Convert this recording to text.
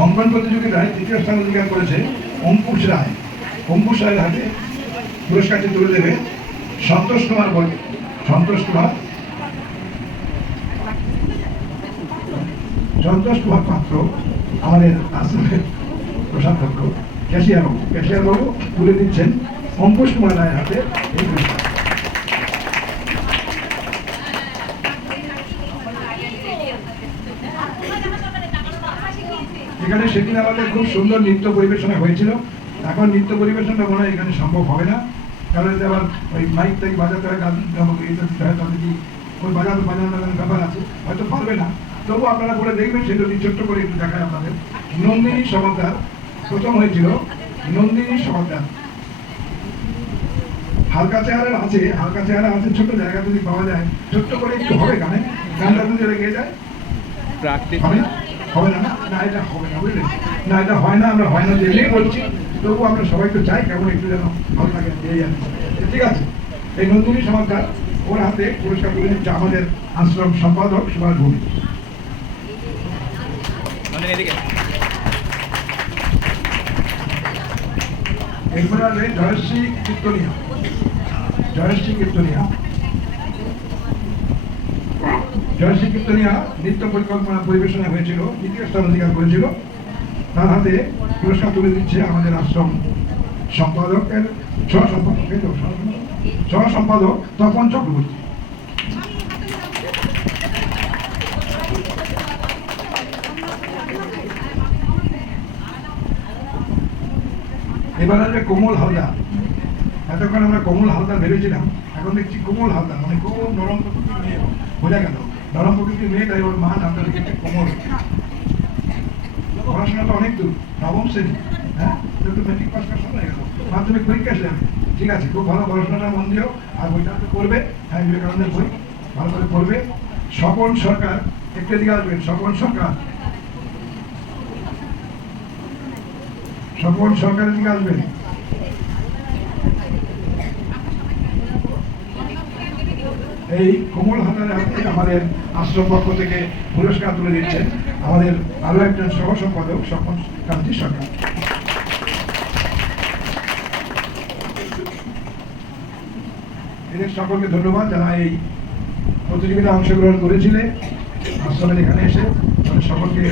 অঙ্কন প্রতিযোগিতায় তৃতীয় স্থান অধিকার করেছে অঙ্কুশ রায়। অঙ্কুশ রায়ের হাতে পুরস্কারটি তুলে দেবে সন্তোষ কুমার বল সন্তোষ কুমার। সন্তোষ কুমার পাত্র আমাদের আশ্রমের কোষাধ্যক্ষ ক্যাশিয়ার বাবু ক্যাশিয়ার বাবু তুলে দিচ্ছেন অঙ্কুশ কুমার রায়ের হাতে এই পুরস্কার। এখানে সেদিন আমাদের খুব সুন্দর নৃত্য পরিবেশনা হয়েছিল। এখন নৃত্য পরিবেশনটা মনে হয় এখানে সম্ভব হবে না। কারণ এতে আবার ওই মাইক টাইক বাজাতে হয় গান এটা দিতে হয় তাদের কি ওই বাজানো বাজানোর ব্যাপার আছে হয়তো পারবে না। তবু আপনারা করে দেখবেন সেটা যদি ছোট্ট করে একটু দেখায় আপনাদের। নন্দিনী সমাদার প্রথম হয়েছিল। নন্দিনী সমাদার হালকা চেহারা আছে হালকা চেহারা আছে ছোট জায়গা যদি পাওয়া যায় ছোট্ট করে একটু হবে গানে। গানটা যদি লেগে যায়। প্রাকৃতিক হবে না? না এটা হবে না বুঝলেন? না এটা হয় না আমরা হয় না জেনেই বলছি। তবু আমরা সবাই তো চাই কেমন একটু যেন ভালো লাগে ঠিক আছে? এই নন্দিনী সমাজকার ওর হাতে পুরস্কার তুলে দিচ্ছে আমাদের আশ্রম সম্পাদক সুভাষ ভূমি মানে এরপরে জয়শ্রী কীর্তনিয়া। জয়শ্রী কীর্তনিয়া। জয়শ্রী কীর্তনিয়া নৃত্য পরিকল্পনা পরিবেশনা হয়েছিল, দ্বিতীয় স্থান অধিকার করেছিল। তার হাতে পুরস্কার তুলে দিচ্ছে আমাদের আশ্রম সম্পাদকের সহ সম্পাদক সহ সম্পাদক। তপন চক্রবর্তী। এবার কোমল হালদার এতক্ষণ আমরা কোমল হালদার ভেবেছিলাম, এখন দেখছি কোমল হালদার মানে খুব নরম বোঝা গেল। নরম প্রকৃতির মেয়ে, তাই ওর মা নামটা রেখেছে কোমল পড়াশোনা তো অনেক দূর, নবম শ্রেণি হ্যাঁ? মেট্রিক পাস হয়ে গেল। মাধ্যমিক পরীক্ষা এসে ঠিক আছে, খুব ভালো পড়াশোনাটা মন দিও, আর বইটা পড়বে হ্যাঁ বিবেকানন্দের বই ভালো করে পড়বে। স্বপন সরকার, একটু দিকে আসবেন, স্বপন সরকার। স্বপন সরকারের দিকে আসবেন। এই কোমল হাতার আপনি আমাদের আশ্রম পক্ষ থেকে পুরস্কার তুলে দিচ্ছেন। আমাদের আরও একজন সহ সম্পাদক স্বপন কান্তি সরকার। এদের সকলকে ধন্যবাদ যারা এই প্রতিযোগিতায় অংশগ্রহণ করেছিলেন আশ্রমের এখানে এসে সকলকে